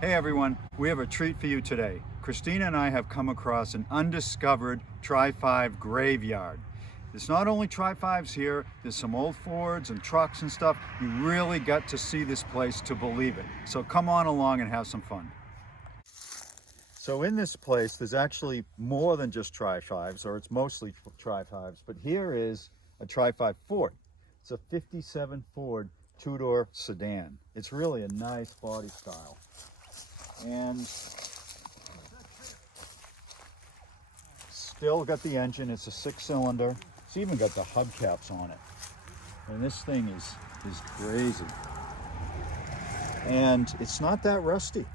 Hey everyone, we have a treat for you today. Christina and I have come across an undiscovered Tri-Five graveyard. There's not only Tri-Fives here, there's some old Fords and trucks and stuff. You really got to see this place to believe it. So come on along and have some fun. So in this place, there's actually more than just Tri-Fives, or it's mostly Tri-Fives, but here is a Tri-Five Ford. It's a 57 Ford two-door sedan. It's really a nice body style. And still got the engine. It's a 6-cylinder. It's even got the hubcaps on it. And this thing is crazy. And it's not that rusty.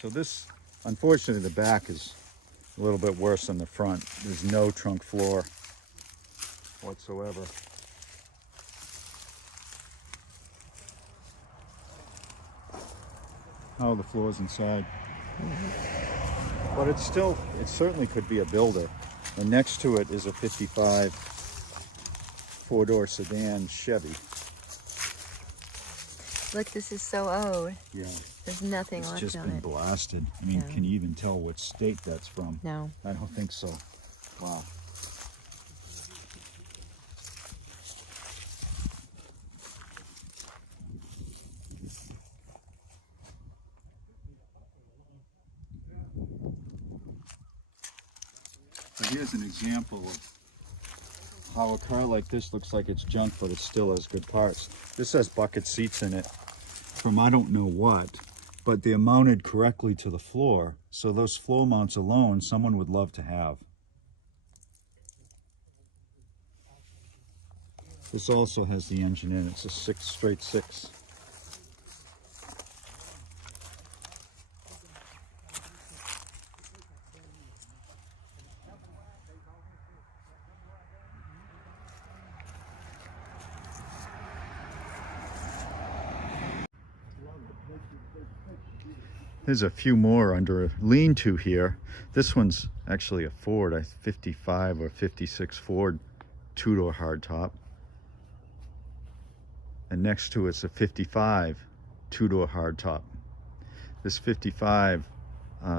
So this, unfortunately, the back is a little bit worse than the front. There's no trunk floor whatsoever. Oh, the floor's inside. But it's still, it certainly could be a builder. And next to it is a 55 four-door sedan Chevy. Look, this is so old. Yeah. There's nothing left on it. It's just been blasted. I mean, Yeah. can you even tell what state that's from? No. I don't think so. Wow. So here's an example of how a car like this looks like it's junk, but it still has good parts. This has bucket seats in it from I don't know what, but they're mounted correctly to the floor. So those floor mounts alone, someone would love to have. This also has the engine in. It's a straight six. There's a few more under a lean-to here. This one's actually a Ford, a 55 or 56 Ford two-door hardtop. And next to it's a 55 two-door hardtop. This 55,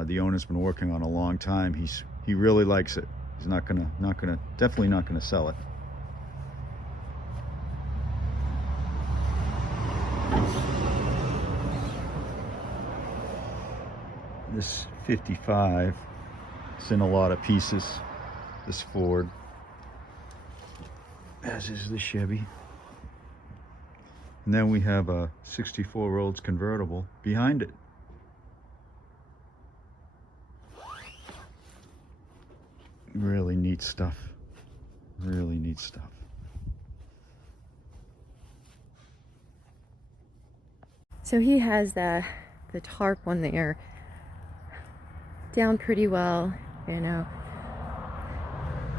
the owner's been working on a long time. He really likes it. He's definitely not gonna sell it. This 55 is in a lot of pieces, this Ford, as is the Chevy. And then we have a 64 Olds convertible behind it. Really neat stuff. Really neat stuff. So he has the tarp one there down pretty well, you know,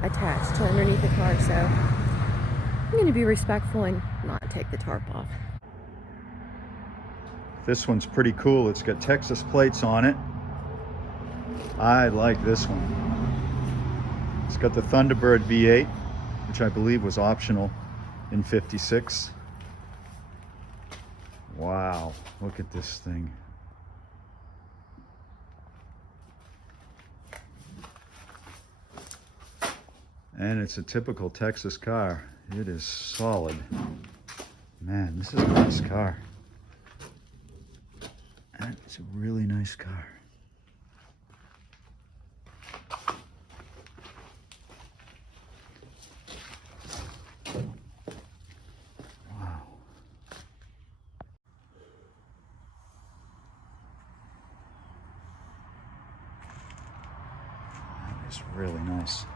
attached to underneath the car. So I'm going to be respectful and not take the tarp off. This one's pretty cool. It's got Texas plates on it. I like this one. It's got the Thunderbird V8, which I believe was optional in 56. Wow, look at this thing. And it's a typical Texas car. It is solid. Man, this is a nice car. It's a really nice car. Wow. That is really nice.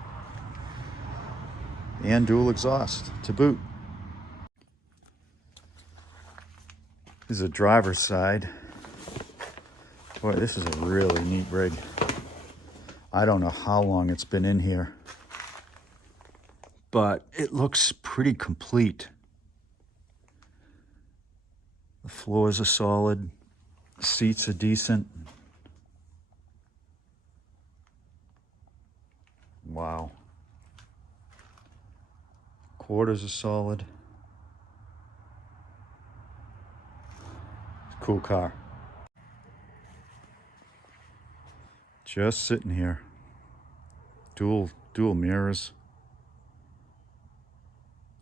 And dual exhaust to boot. This is a driver's side. Boy, this is a really neat rig. I don't know how long it's been in here, but it looks pretty complete. The floors are solid. Seats are decent. Wow. Quarters are solid. Cool car. Just sitting here. Dual mirrors.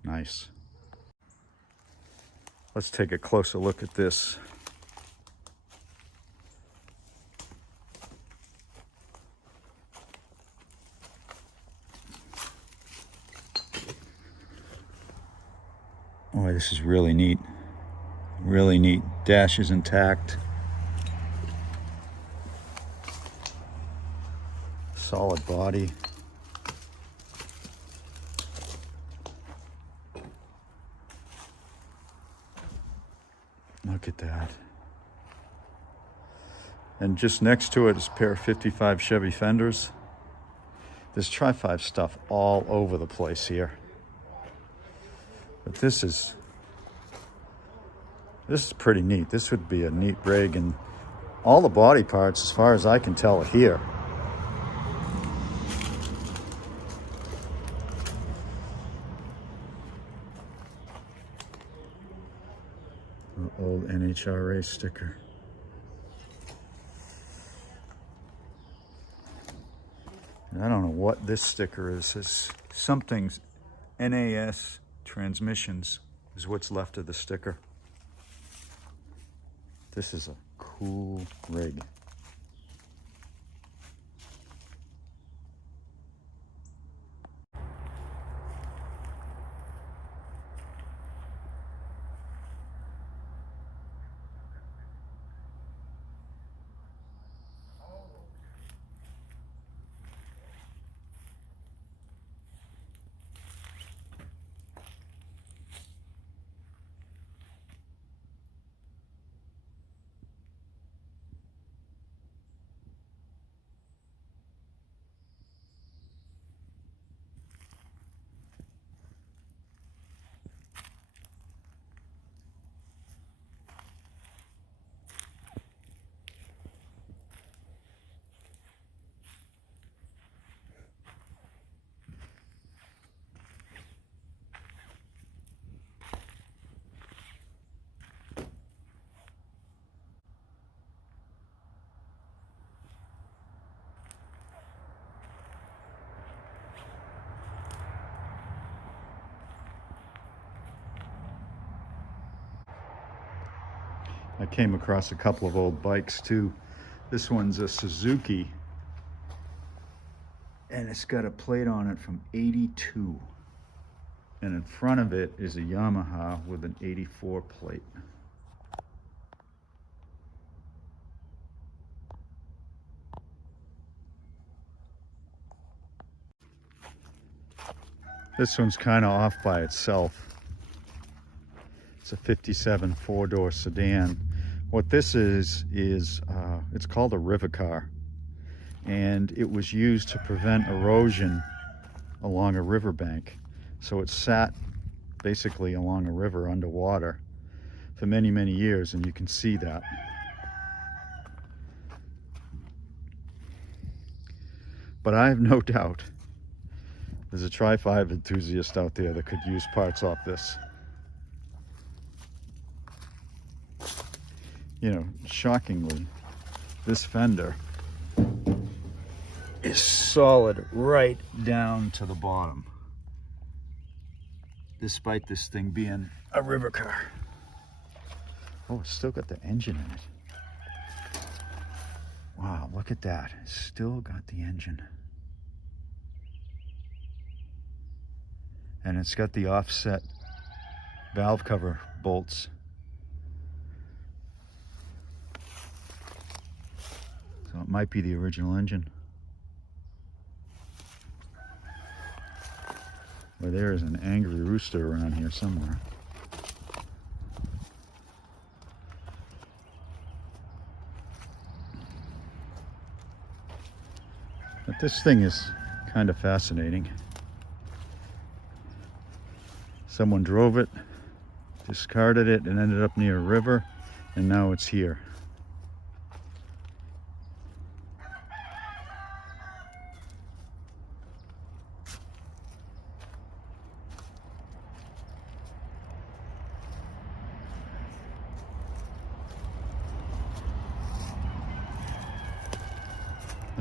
Nice. Let's take a closer look at this. Boy, this is really neat. Really neat. Dash is intact. Solid body. Look at that. And just next to it is a pair of 55 Chevy fenders. There's Tri-Five stuff all over the place here. But this is pretty neat. This would be a neat rig, and all the body parts, as far as I can tell, are here. An old NHRA sticker. And I don't know what this sticker is. It's something's NAS transmissions is what's left of the sticker. This is a cool rig. I came across a couple of old bikes too. This one's a Suzuki, and it's got a plate on it from '82. And in front of it is a Yamaha with an '84 plate. This one's kind of off by itself. It's a '57 four-door sedan. What this is it's called a river car, and it was used to prevent erosion along a riverbank. So it sat basically along a river underwater for many, many years, and you can see that. But I have no doubt there's a Tri-Five enthusiast out there that could use parts off this. You know, shockingly, this fender is solid right down to the bottom, despite this thing being a river car. Oh, it's still got the engine in it. Wow, look at that. It's still got the engine. And it's got the offset valve cover bolts. So it might be the original engine. Well, there is an angry rooster around here somewhere. But this thing is kind of fascinating. Someone drove it, discarded it, and ended up near a river, and now it's here.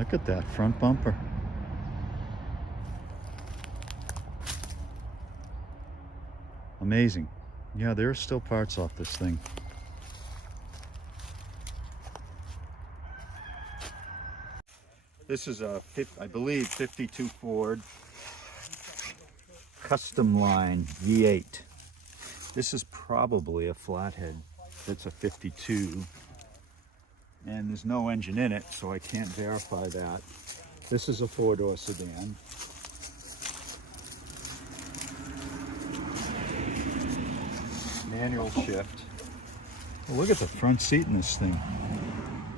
Look at that front bumper. Amazing. Yeah, there are still parts off this thing. This is a, I believe, 52 Ford Custom Line V8. This is probably a flathead. It's a 52. And there's no engine in it, so I can't verify that. This is a four-door sedan. Manual shift. Oh, look at the front seat in this thing.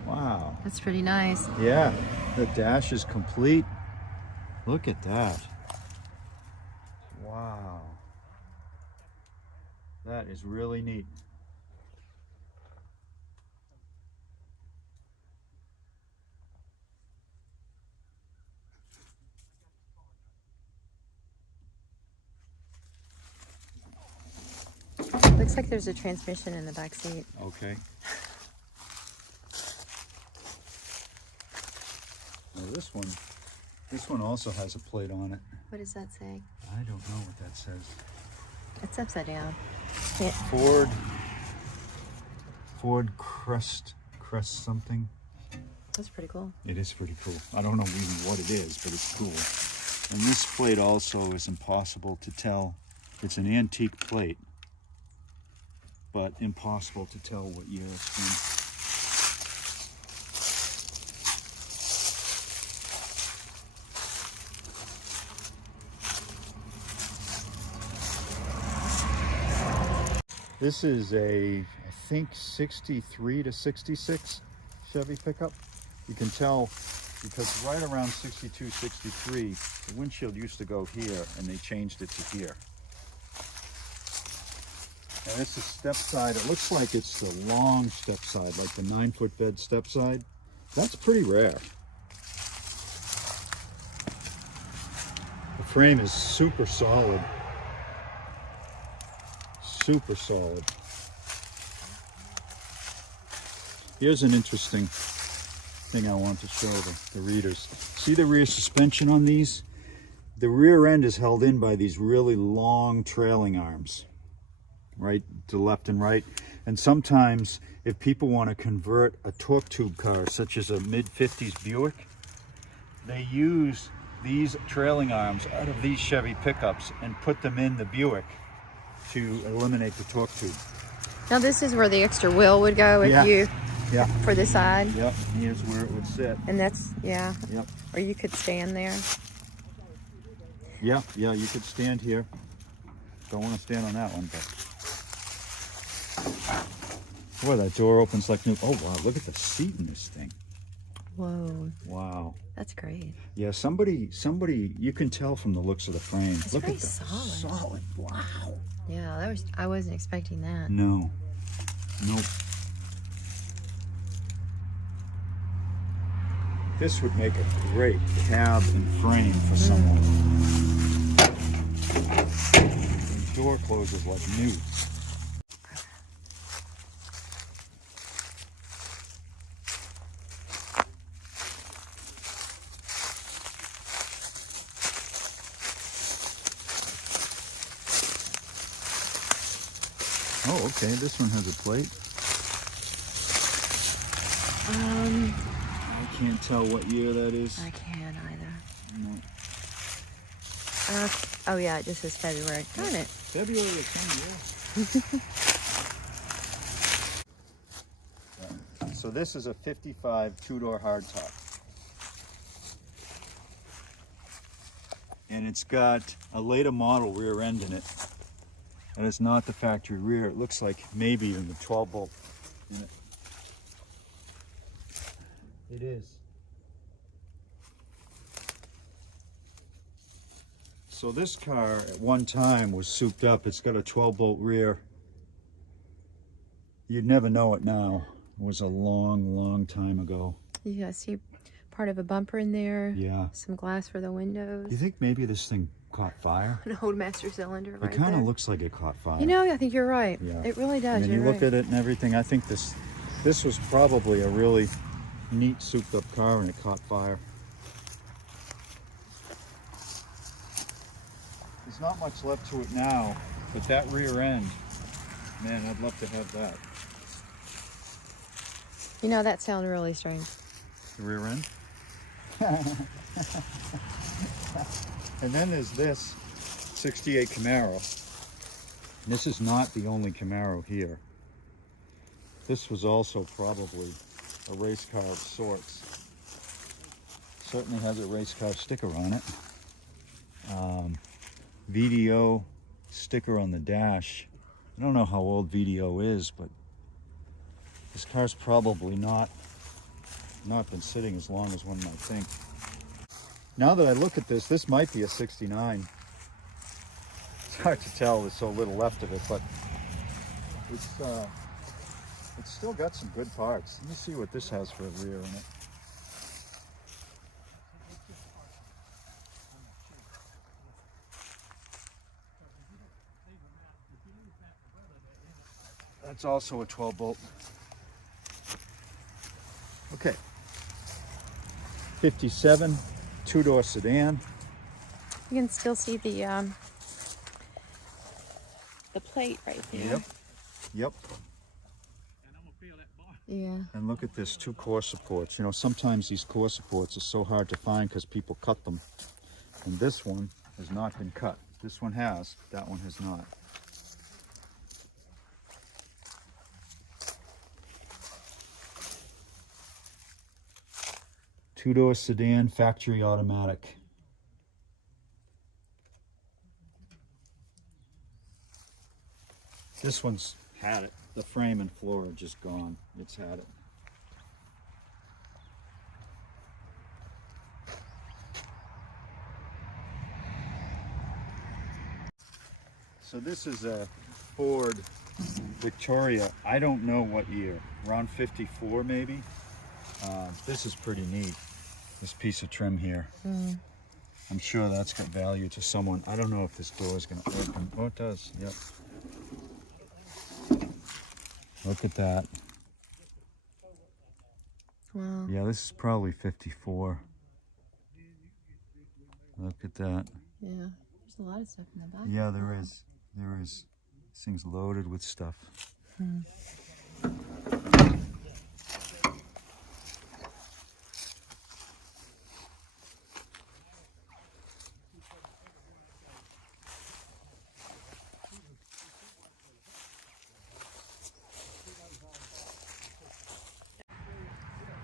Wow. That's pretty nice. Yeah, the dash is complete. Look at that. Wow. That is really neat. Looks like there's a transmission in the back seat. Okay. Now this one also has a plate on it. What does that say? I don't know what that says. It's upside down. Ford Crest something. That's pretty cool. It is pretty cool. I don't know even what it is, but it's cool. And this plate also is impossible to tell. It's an antique plate, but impossible to tell what year it's from. This is a, I think, 63 to 66 Chevy pickup. You can tell because right around 62, 63, the windshield used to go here and they changed it to here. And this is step side. It looks like it's the long step side, like the 9-foot bed step side. That's pretty rare. The frame is super solid. Super solid. Here's an interesting thing I want to show the readers. See the rear suspension on these? The rear end is held in by these really long trailing arms, right to left and right. And sometimes if people want to convert a torque tube car, such as a mid-50s Buick, they use these trailing arms out of these Chevy pickups and put them in the Buick to eliminate the torque tube. Now this is where the extra wheel would go if you, for the side. Yep, here's where it would sit. And that's, Yep. Or you could stand there. Yeah, you could stand here. Don't want to stand on that one, but boy, that door opens like new. Oh wow, look at the seat in this thing. Whoa. Wow. That's great. Yeah, somebody, you can tell from the looks of the frame. It's look very at the solid. Wow. Yeah, I wasn't expecting that. No. Nope. This would make a great cab and frame for someone. The door closes like new. Oh, okay, this one has a plate. I can't tell what year that is. I can't either. No. Oh yeah, it just says February. Darn it. February of 10, yeah. So this is a 55 two-door hardtop. And it's got a later model rear end in it. And it's not the factory rear. It looks like maybe even the 12 bolt in it. It is. So this car at one time was souped up. It's got a 12 bolt rear. You'd never know it now. It was a long time ago. You see part of a bumper in there. Yeah. Some glass for the windows. You think maybe this thing caught fire? An old master cylinder right It kind there. of looks like it caught fire. You know, I think you're right. Yeah. It really does. And you look at it and everything. I think this was probably a really neat souped up car and it caught fire. There's not much left to it now, but that rear end, man, I'd love to have that. You know, that sounds really strange. The rear end? And then there's this 68 Camaro. And this is not the only Camaro here. This was also probably a race car of sorts. Certainly has a race car sticker on it. VDO sticker on the dash. I don't know how old VDO is, but this car's probably not been sitting as long as one might think. Now that I look at this, this might be a 69. It's hard to tell, there's so little left of it, but it's still got some good parts. Let me see what this has for a rear in it. That's also a 12 bolt. Okay. 57 two-door sedan. You can still see the plate right there. Yep. Yeah. And look at this, 2 core supports. You know, sometimes these core supports are so hard to find because people cut them. And this one has not been cut. This one has, that one has not. Two-door sedan, factory automatic. This one's had it. The frame and floor are just gone. It's had it. So this is a Ford Victoria. I don't know what year. Around 54 maybe. This is pretty neat. This piece of trim here. I'm sure that's got value to someone. I don't know if this door is going to open. Oh, it does. Yep. Look at that. Wow. Yeah, this is probably 54. Look at that. Yeah. There's a lot of stuff in the back. Yeah, there is. There is. This thing's loaded with stuff.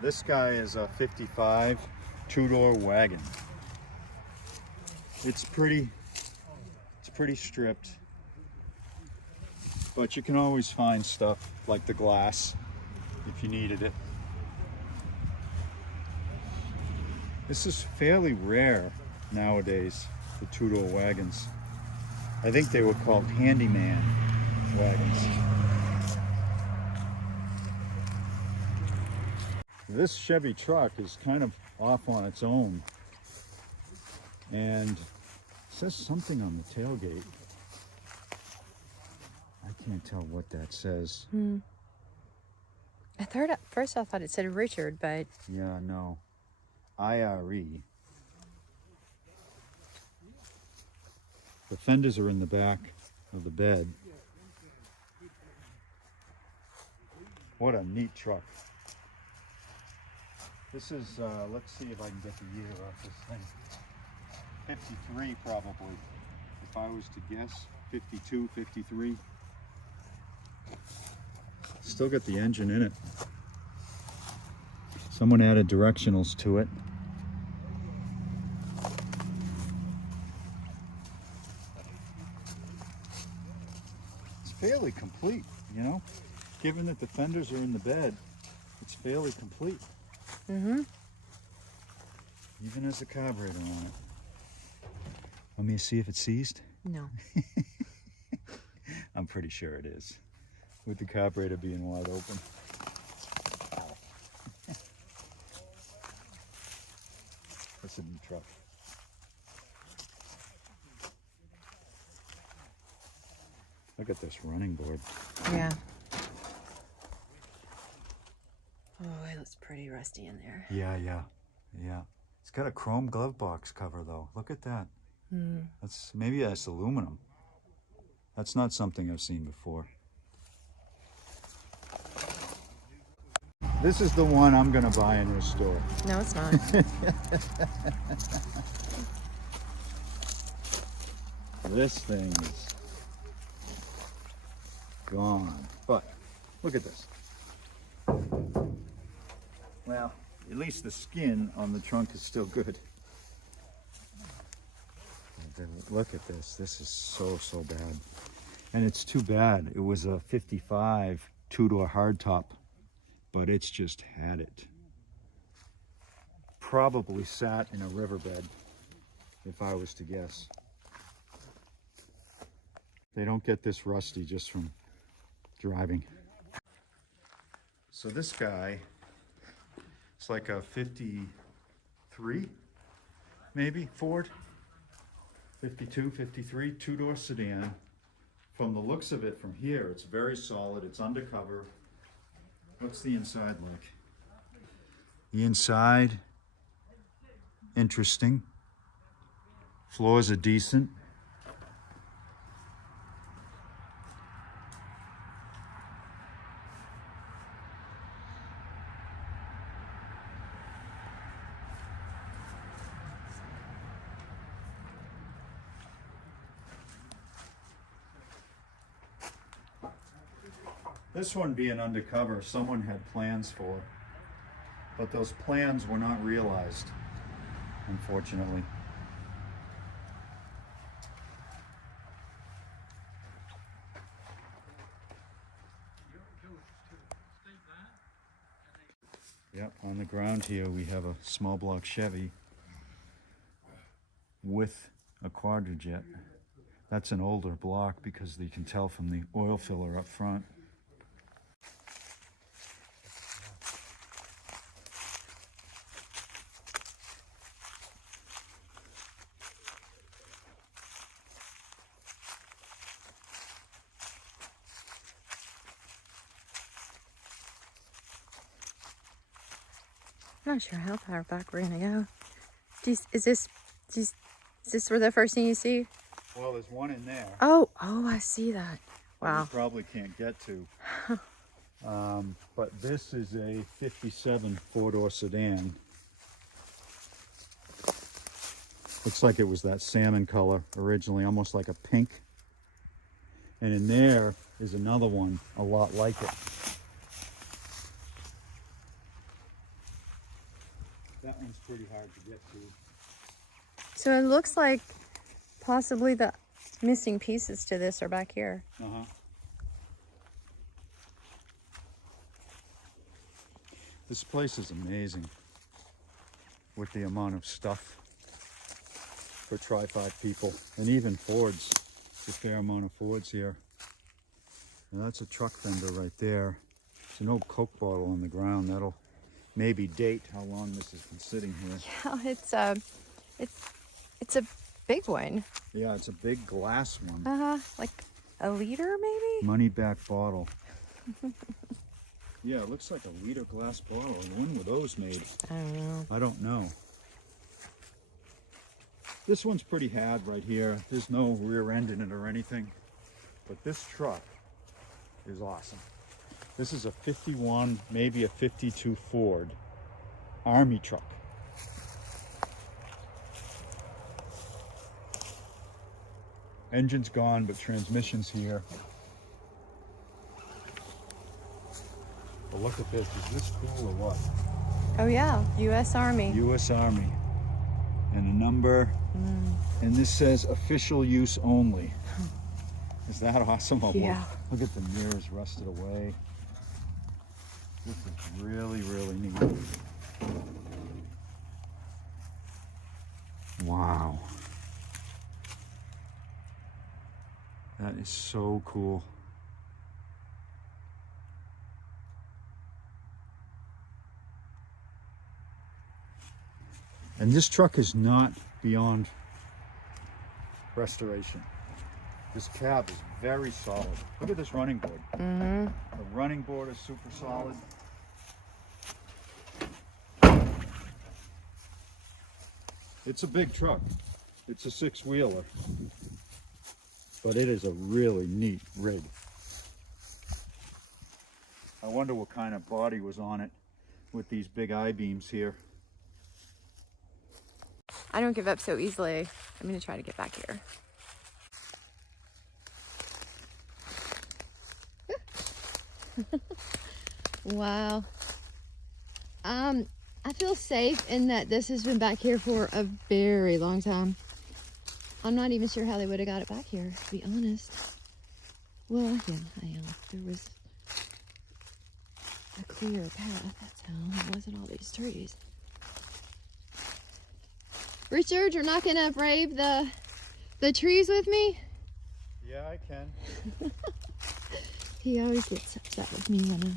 This guy is a 55 two-door wagon. It's pretty stripped, but you can always find stuff like the glass if you needed it. This is fairly rare nowadays, the two-door wagons. I think they were called handyman wagons. This Chevy truck is kind of off on its own, and it says something on the tailgate. I can't tell what that says. At first I thought it said Richard, but Yeah, no. IRE. The fenders are in the back of the bed. What a neat truck. This is, let's see if I can get the year off this thing. 53 probably. If I was to guess, 52, 53. Still got the engine in it. Someone added directionals to it. It's fairly complete, you know? Given that the fenders are in the bed, it's fairly complete. Even has a carburetor on it. Want me to see if it's seized? no. I'm pretty sure it is, with the carburetor being wide open. That's a neat truck. Look at this running board. Yeah. Oh, it looks pretty rusty in there. Yeah. It's got a chrome glove box cover though. Look at that. Maybe that's aluminum. That's not something I've seen before. This is the one I'm gonna buy in your store. No, it's not. This thing is gone. But look at this. Well, at least the skin on the trunk is still good. And then look at this. This is so bad. And it's too bad. It was a 55 two-door hardtop, but it's just had it. Probably sat in a riverbed, if I was to guess. They don't get this rusty just from driving. So this guy, it's like a 53, maybe, Ford. 52, 53, two-door sedan. From the looks of it from here, it's very solid, it's undercover. What's the inside like? The inside, interesting. Floors are decent. This one being undercover, someone had plans for, but those plans were not realized, unfortunately. Yep, on the ground here we have a small block Chevy with a quadrajet. That's an older block because you can tell from the oil filler up front. I'm not sure how far back we're gonna go. Is this for the first thing you see? Well, there's one in there. Oh, I see that. Wow. You probably can't get to. But this is a 57 four-door sedan. Looks like it was that salmon color originally, almost like a pink. And in there is another one a lot like it. That one's pretty hard to get to. So it looks like possibly the missing pieces to this are back here. Uh-huh. This place is amazing with the amount of stuff for Tri-Five people, and even Fords. There's a fair amount of Fords here. Now that's a truck fender right there. There's an old Coke bottle on the ground. That'll maybe date how long this has been sitting here. Yeah, it's a big one. Yeah, it's a big glass one. Like a liter maybe? Money back bottle. Yeah, it looks like a liter glass bottle. When were those made? I don't know. I don't know. This one's pretty had right here. There's no rear end in it or anything. But this truck is awesome. This is a 51, maybe a 52 Ford Army truck. Engine's gone, but transmission's here. But look at this. Is this cool or what? Oh yeah, U.S. Army. U.S. Army. And a number. And this says official use only. Is that awesome? Oh, yeah. Look at the mirrors rusted away. This is really, really neat. Wow. That is so cool. And this truck is not beyond restoration. This cab is very solid. Look at this running board. The running board is super solid. It's a big truck. It's a six-wheeler, but it is a really neat rig. I wonder what kind of body was on it with these big I-beams here. I don't give up so easily. I'm gonna try to get back here. Wow. I feel safe in that this has been back here for a very long time. I'm not even sure how they would have got it back here, to be honest. Well, yeah, I am. There was a clear path, that's how. It wasn't all these trees. Richard, you're not gonna brave the trees with me? Yeah, I can. He always gets upset with me when I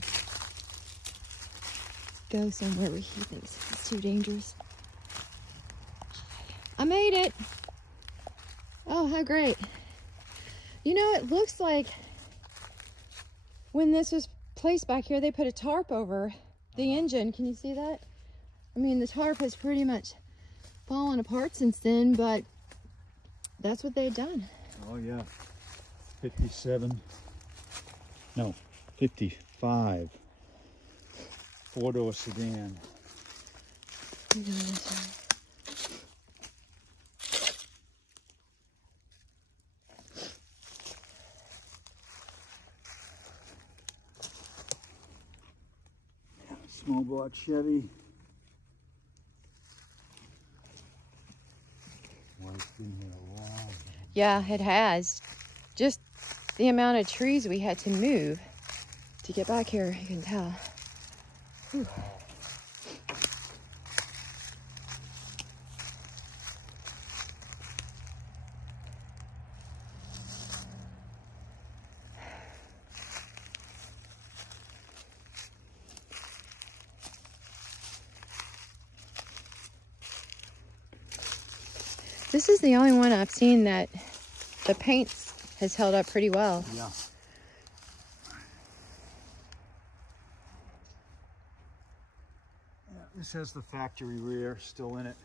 go somewhere where he thinks it's too dangerous. I made it. Oh, how great. You know, it looks like when this was placed back here, they put a tarp over the engine. Can you see that? I mean, the tarp has pretty much fallen apart since then, but that's what they had done. Oh yeah, 57, no, 55, four-door sedan. Small block Chevy. Well, it's been here a long time. Yeah, it has. Just the amount of trees we had to move to get back here, you can tell. Whew. This is the only one I've seen that the paint has held up pretty well. Yeah. This has the factory rear still in it.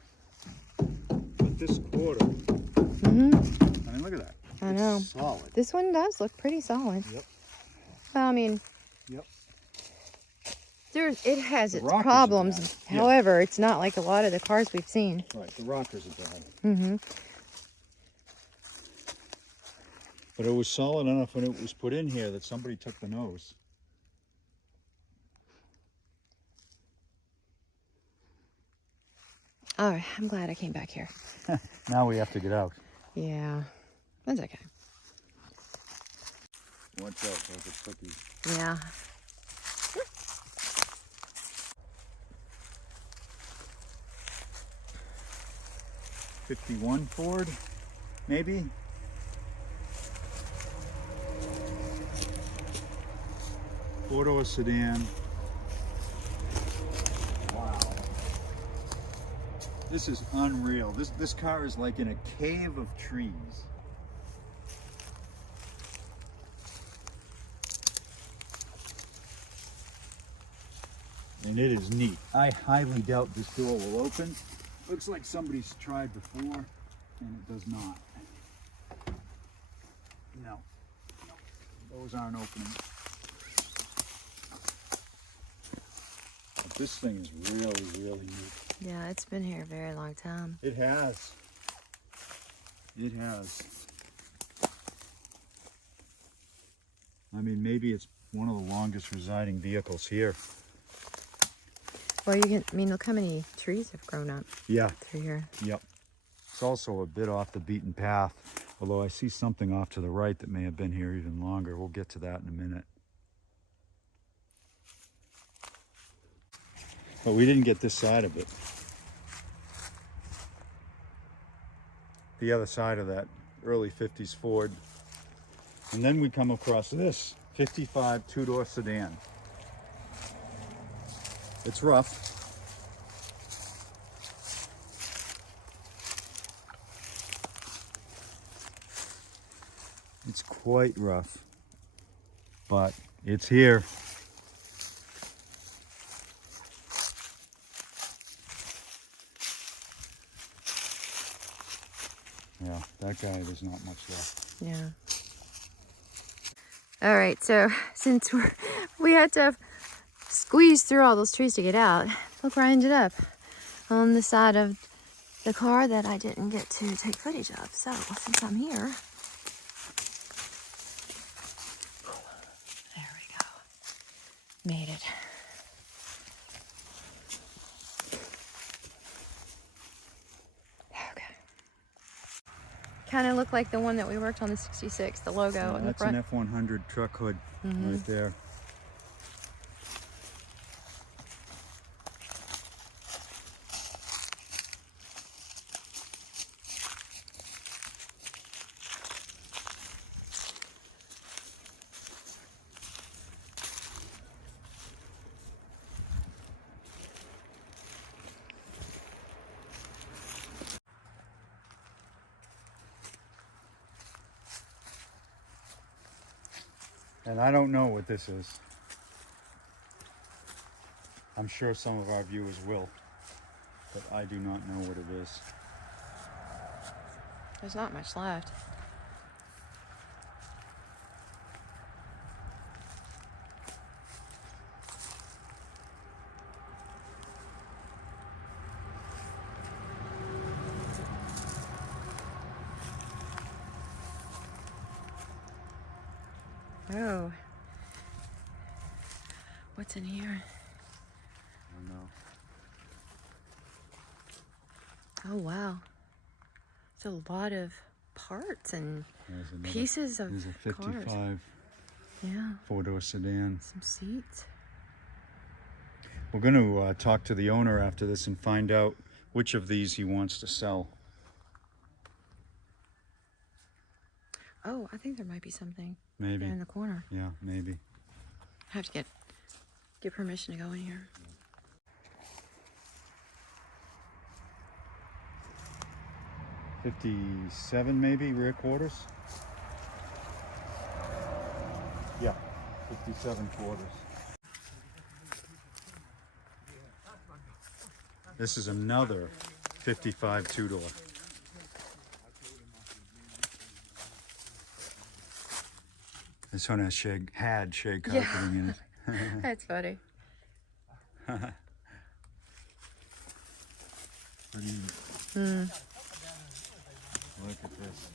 But this quarter, I mean, look at that. I know. It's solid. This one does look pretty solid. Yep. Well, I mean, Yep. it has The its rockers are problems. bad. Yeah. However, it's not like a lot of the cars we've seen. Right, the rockers are bad. Mm-hmm. But it was solid enough when it was put in here that somebody took the nose. All right, I'm glad I came back here. Now we have to get out. Yeah, that's okay. Watch out, those are cookies. Yeah. '51 Ford, maybe? Four-door sedan. Wow. This is unreal. This car is like in a cave of trees. And it is neat. I highly doubt this door will open. Looks like somebody's tried before, and it does not. No. Those aren't opening. But this thing is really, really neat. Yeah, it's been here a very long time. It has. It has. I mean, maybe it's one of the longest residing vehicles here. Well, you can, I mean, look how many trees have grown up Yeah. through here. Yep. It's also a bit off the beaten path, although I see something off to the right that may have been here even longer. We'll get to that in a minute. But we didn't get this side of it. The other side of that early 50s Ford. And then we come across this 55 two-door sedan. It's rough. It's quite rough, but it's here. Yeah, that guy, there's not much left. Yeah. All right, so since we had to squeeze through all those trees to get out, look where I ended up. On the side of the car that I didn't get to take footage of. So since I'm here, there we go. Made it. Okay. Kind of looked like the one that we worked on, the 66, the logo on the front. That's an F100 truck hood right there. And I don't know what this is. I'm sure some of our viewers will, but I do not know what it is. There's not much left. Oh. What's in here? I don't know. Oh, wow. It's a lot of parts and There's another, pieces of there's a 55 cars. Yeah. four-door sedan. Some seats. We're going to talk to the owner after this and find out which of these he wants to sell. Oh, I think there might be something Maybe. there in the corner. Yeah, maybe. I have to get permission to go in here. $57 maybe, rear quarters? Yeah, 57 quarters. This is another 55 two-door. This one has shade carpeting in it. That's funny. Look at this.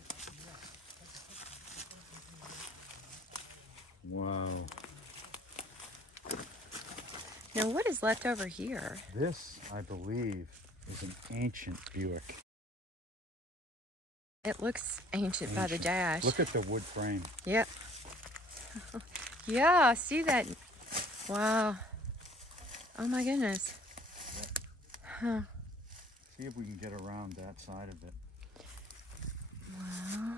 Wow. Now, what is left over here? This, I believe, is an ancient Buick. It looks ancient by the dash. Look at the wood frame. Yep. Yeah, see that? Wow. Oh my goodness. Huh. See if we can get around that side of it. Wow.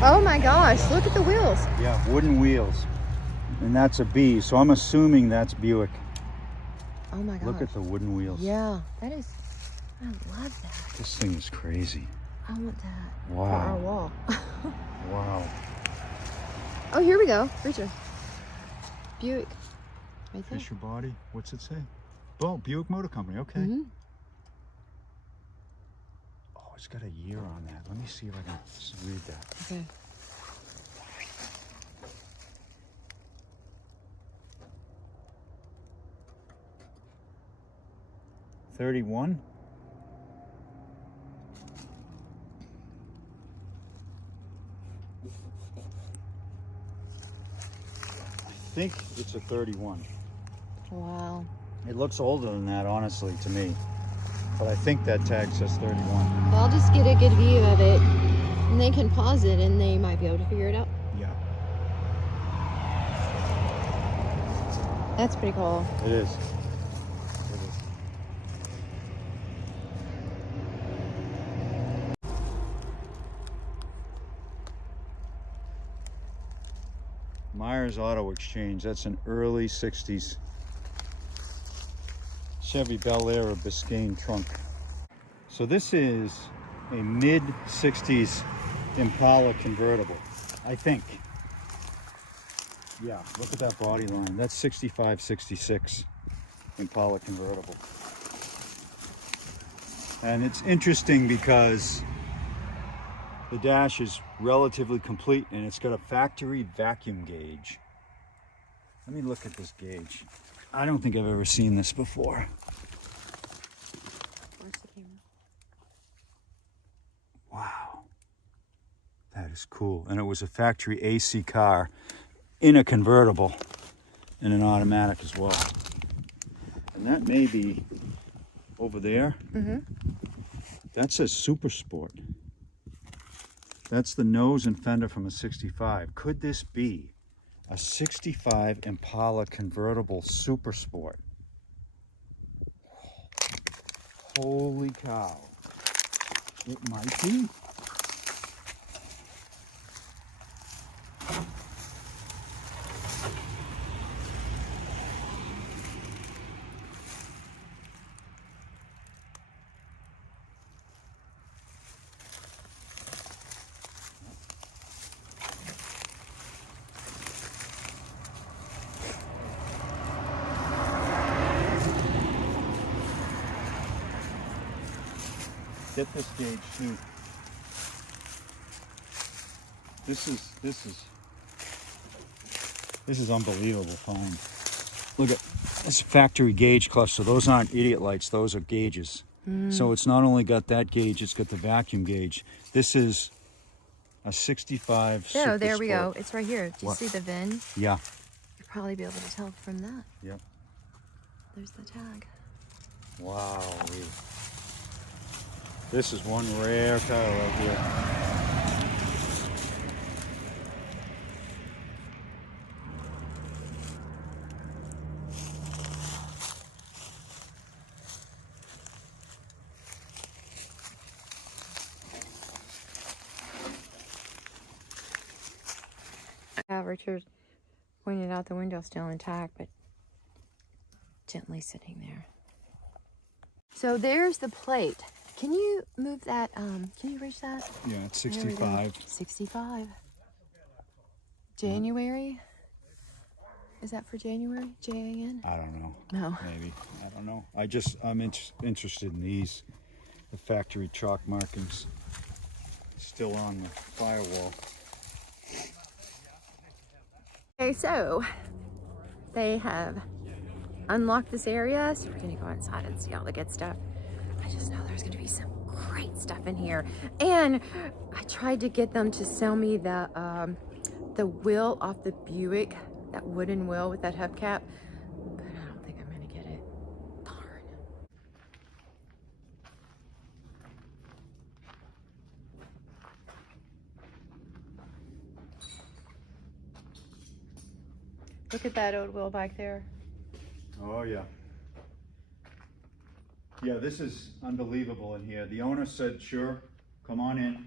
Oh my gosh, look at the wheels. Yeah, wooden wheels. And that's a B, so I'm assuming that's Buick. Oh my gosh. Look at the wooden wheels. Yeah, that is, I love that. This thing is crazy. I want that Wow. for our wall. Wow. Oh, here we go. Richard. Buick. Right there. Fisher body. What's it say? Oh, Buick Motor Company. Okay. Mm-hmm. Oh, it's got a year on that. Let me see if I can read that. Okay. $31. I think it's a 31. Wow. It looks older than that, honestly, to me. But I think that tag says 31. Well, I'll just get a good view of it, and they can pause it, and they might be able to figure it out. Yeah. That's pretty cool. It is. Myers Auto Exchange. That's an early 60s Chevy Bel Air or Biscayne trunk. So this is a mid 60s Impala convertible, I think. Yeah, look at that body line. That's 65, 66 Impala convertible. And it's interesting because the dash is relatively complete and it's got a factory vacuum gauge. Let me look at this gauge. I don't think I've ever seen this before. Where's the camera? Wow, that is cool. And it was a factory AC car in a convertible and an automatic as well. And that may be over there. Mm-hmm. That says Super Sport. That's the nose and fender from a 65. Could this be a 65 Impala convertible Super Sport? Holy cow. It might be. Get this gauge too. This is unbelievable fine. Look at this factory gauge cluster. Those aren't idiot lights, those are gauges. So it's not only got that gauge, it's got the vacuum gauge. This is a 65 So Super there we go. Sport. It's right here. Do you see the VIN? Yeah. You'll probably be able to tell from that. Yep. There's the tag. Wow. This is one rare car right here. Richard pointed out the window still intact, but gently sitting there. So there's the plate. Can you move that? Can you reach that? Yeah, it's There we go. 65. 65. January? Is that for January? Jan? I don't know. No. Maybe. I don't know. I'm interested in these. The factory chalk markings still on the firewall. Okay, so they have unlocked this area, so we're gonna go inside and see all the good stuff. I just know there's gonna be some great stuff in here. And I tried to get them to sell me the wheel off the Buick, that wooden wheel with that hubcap, but I don't think I'm gonna get it. Darn. Look at that old wheel back there. Oh yeah. Yeah, this is unbelievable in here. The owner said, sure, come on in.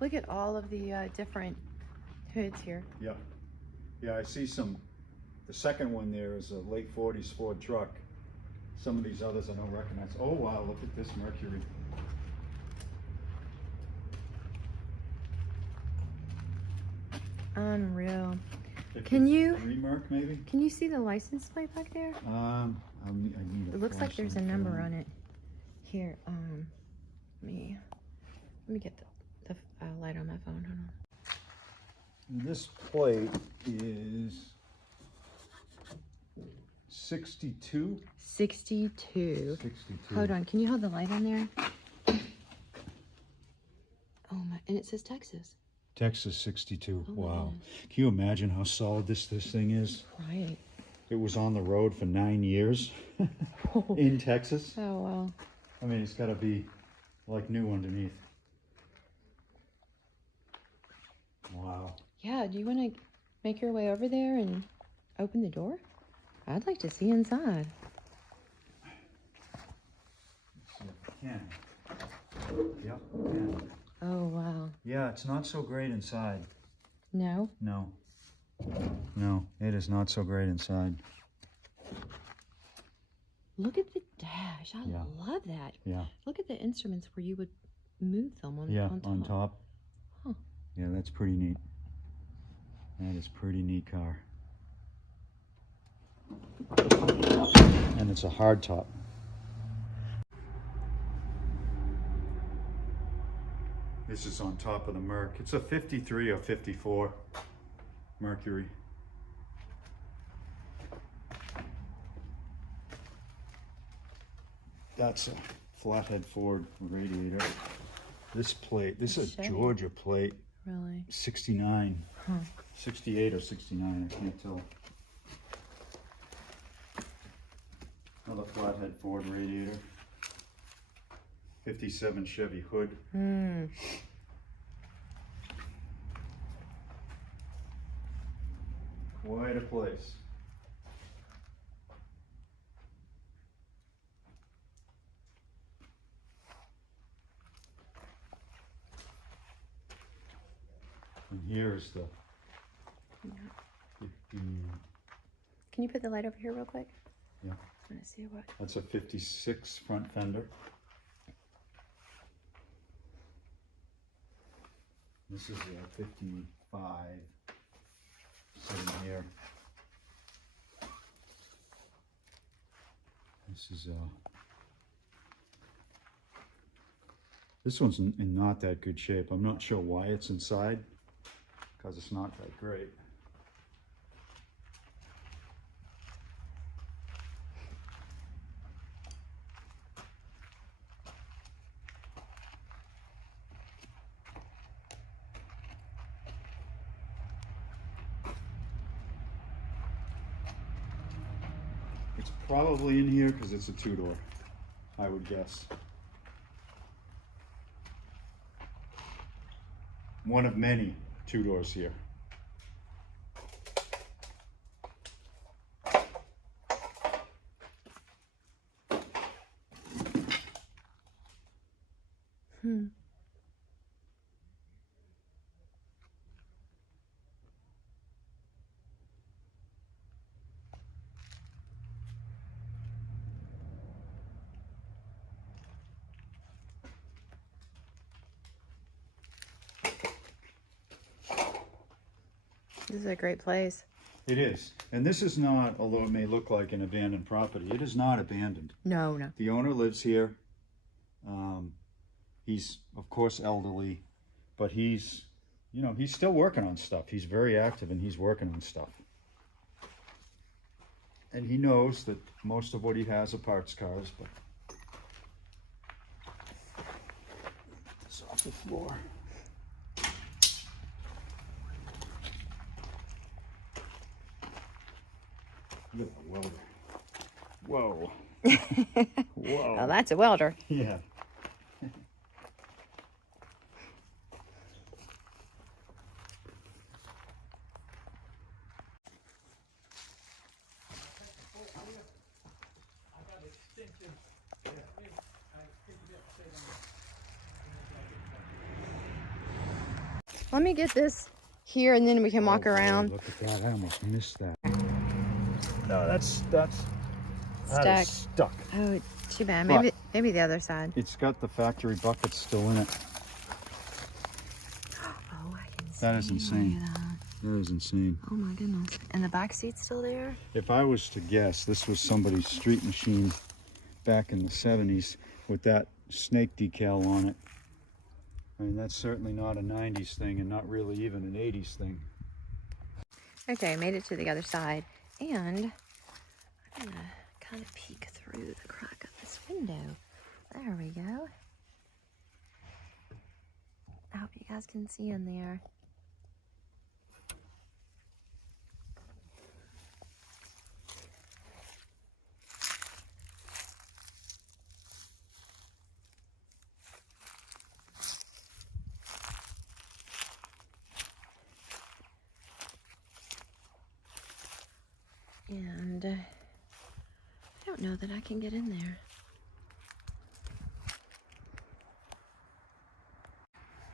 Look at all of the different hoods here. Yeah. Yeah, I see some. The second one there is a late 40s Ford truck. Some of these others I don't recognize. Oh wow, look at this Mercury. Unreal. Can you Remark maybe? Can you see the license plate back there? I need a It looks like there's a flashlight for number that. on it. Here, let me get the light on my phone. Hold on. This plate is 62. 62. 62. Hold on. Can you hold the light on there? Oh my! And it says Texas. Texas 62. Oh my Wow. goodness. Can you imagine how solid this thing is? Right. It was on the road for 9 years in Texas. Oh wow. I mean, it's got to be like new underneath. Wow. Yeah. Do you want to make your way over there and open the door? I'd like to see inside. Let's see if I can. Yep, I can. Oh wow. Yeah, it's not so great inside. No. No. No, it is not so great inside. Look at the dash. I Yeah. love that. Yeah. Look at the instruments where you would move them on, Yeah, on top. on top. Huh. Yeah, that's pretty neat. That is pretty neat car. And it's a hard top. This is on top of the Merc. It's a 53 or 54 Mercury. That's a flathead Ford radiator. This plate, this is a Georgia plate. Really? 69. Huh. 68 or 69, I can't tell. Another flathead Ford radiator. 57 Chevy hood. Hmm. Quite a place. And here's the 15. Can you put the light over here real quick? Yeah. I want to see what. That's a 56 front fender. This is a 55 sitting here. This one's in not that good shape. I'm not sure why it's inside, because it's not that great. It's probably in here because it's a two-door, I would guess. One of many two-doors here. Hmm. This is a great place. It is. And this is not, although it may look like an abandoned property, it is not abandoned. No, no. The owner lives here. He's, of course, elderly, but he's, you know, he's still working on stuff. He's very active and he's working on stuff. And he knows that most of what he has are parts cars, but this off the floor. Look at the welder. Whoa. Whoa. Oh, that's a welder. Yeah. Let me get this here and then we can walk boy, around. Look at that. I almost missed that. No, that's Stuck. stuck. Oh, too bad. But- Maybe the other side. It's got the factory buckets still in it. Oh, I can see. That is insane. Look at that. That is insane. Oh my goodness. And the back seat's still there? If I was to guess, this was somebody's street machine back in the 70s with that snake decal on it. I mean, that's certainly not a 90s thing and not really even an 80s thing. Okay, I made it to the other side. And I'm gonna kind of peek through the crack of this window. There we go. I hope you guys can see in there. And I don't know that I can get in there.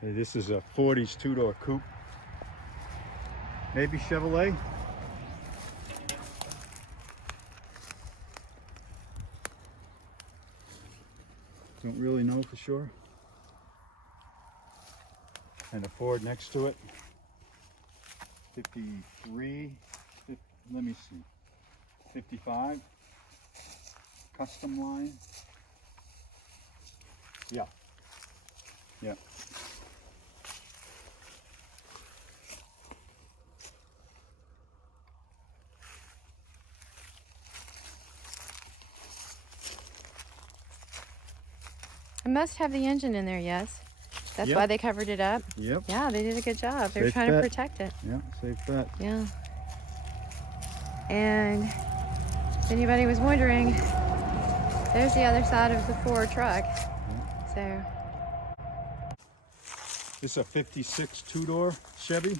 Hey, this is a 40s two-door coupe. Maybe Chevrolet? Don't really know for sure. and a Ford next to it. 53, let me see, 55, custom line. Yeah, yeah. It must have the engine in there, yes. That's Yep. why they covered it up. Yep. Yeah, they did a good job. They were Safe trying to bet. protect it. Yeah, safe bet. Yeah. And if anybody was wondering, there's the other side of the Ford truck. So. This is a 56 two-door Chevy.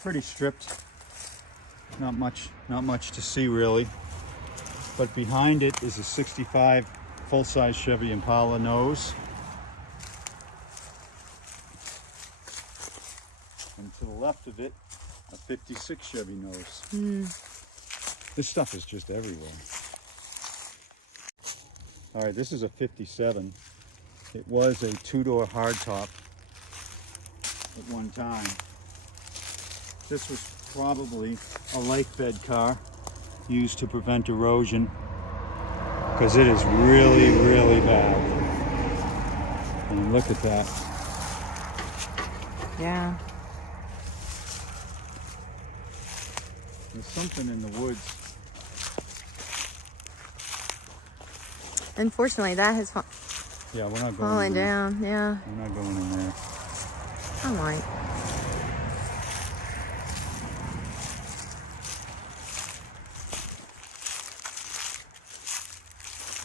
Pretty stripped. Not much to see really. But behind it is a 65 full-size Chevy Impala nose. And to the left of it, a 56 Chevy nose. This stuff is just everywhere. All right, this is a 57. It was a two-door hardtop at one time. This was probably a lake bed car used to prevent erosion, because it is really, really bad. And look at that. Yeah. There's something in the woods. Unfortunately, that has Yeah, we're not going fallen in there. down. Yeah. We're not going in there. I might.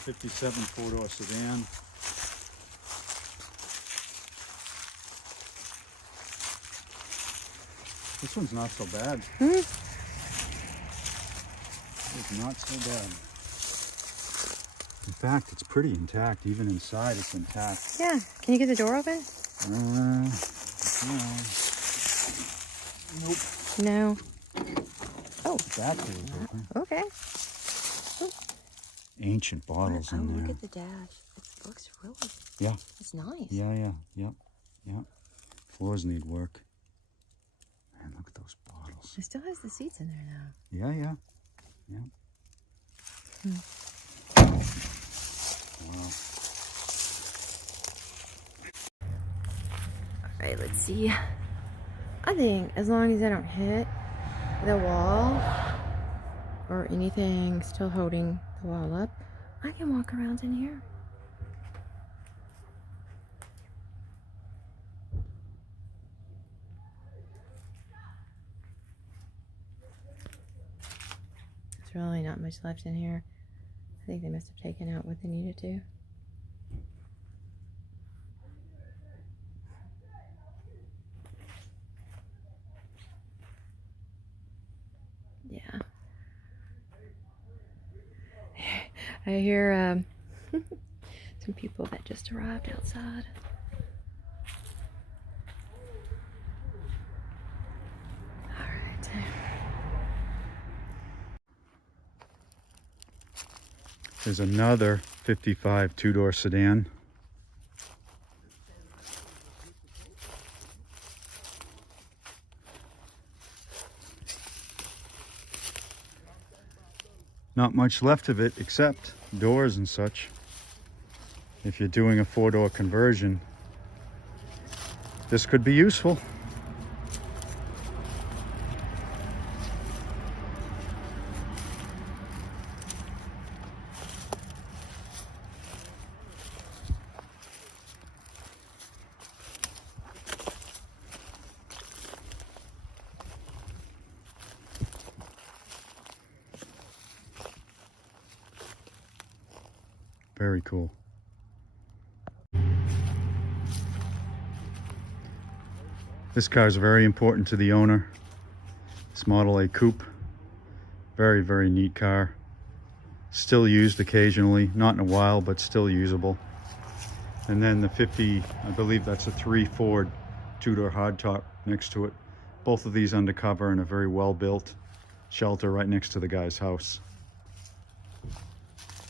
'57 four-door sedan. This one's not so bad. It's not so bad. In fact, it's pretty intact. Even inside, it's intact. Yeah. Can you get the door open? Nope. No. Oh. That door is open. Okay. Ancient bottles in there. Look at the dash. It looks really. Yeah. It's nice. Yeah. Floors need work. Man, look at those bottles. It still has the seats in there now. Yeah. Wow. All right, let's see. I think as long as I don't hit the wall or anything still holding the wall up, I can walk around in here. There's really not much left in here. I think they must have taken out what they needed to. Yeah. I hear some people that just arrived outside. All right. There's another 55 two-door sedan. Not much left of it except doors and such. If you're doing a four-door conversion, this could be useful. Very cool. This car is very important to the owner. It's Model A Coupe. Very, very neat car. Still used occasionally, not in a while, but still usable. And then the 50, I believe that's a 3 Ford two-door hardtop next to it. Both of these undercover in a very well-built shelter right next to the guy's house.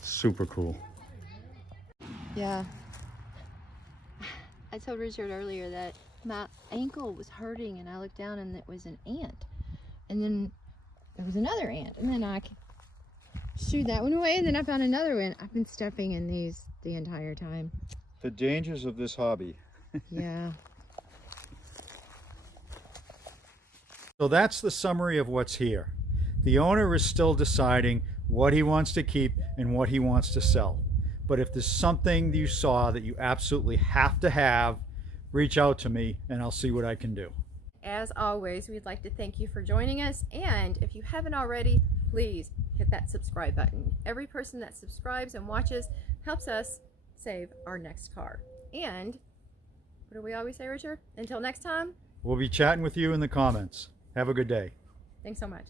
Super cool. Yeah. I told Richard earlier that my ankle was hurting and I looked down and it was an ant. And then there was another ant. And then I shooed that one away and then I found another one. I've been stepping in these the entire time. The dangers of this hobby. Yeah. So that's the summary of what's here. The owner is still deciding what he wants to keep and what he wants to sell. But if there's something you saw that you absolutely have to have, reach out to me and I'll see what I can do. As always, we'd like to thank you for joining us. And if you haven't already, please hit that subscribe button. Every person that subscribes and watches helps us save our next car. And what do we always say, Richard? Until next time, We'll be chatting with you in the comments. Have a good day. thanks so much.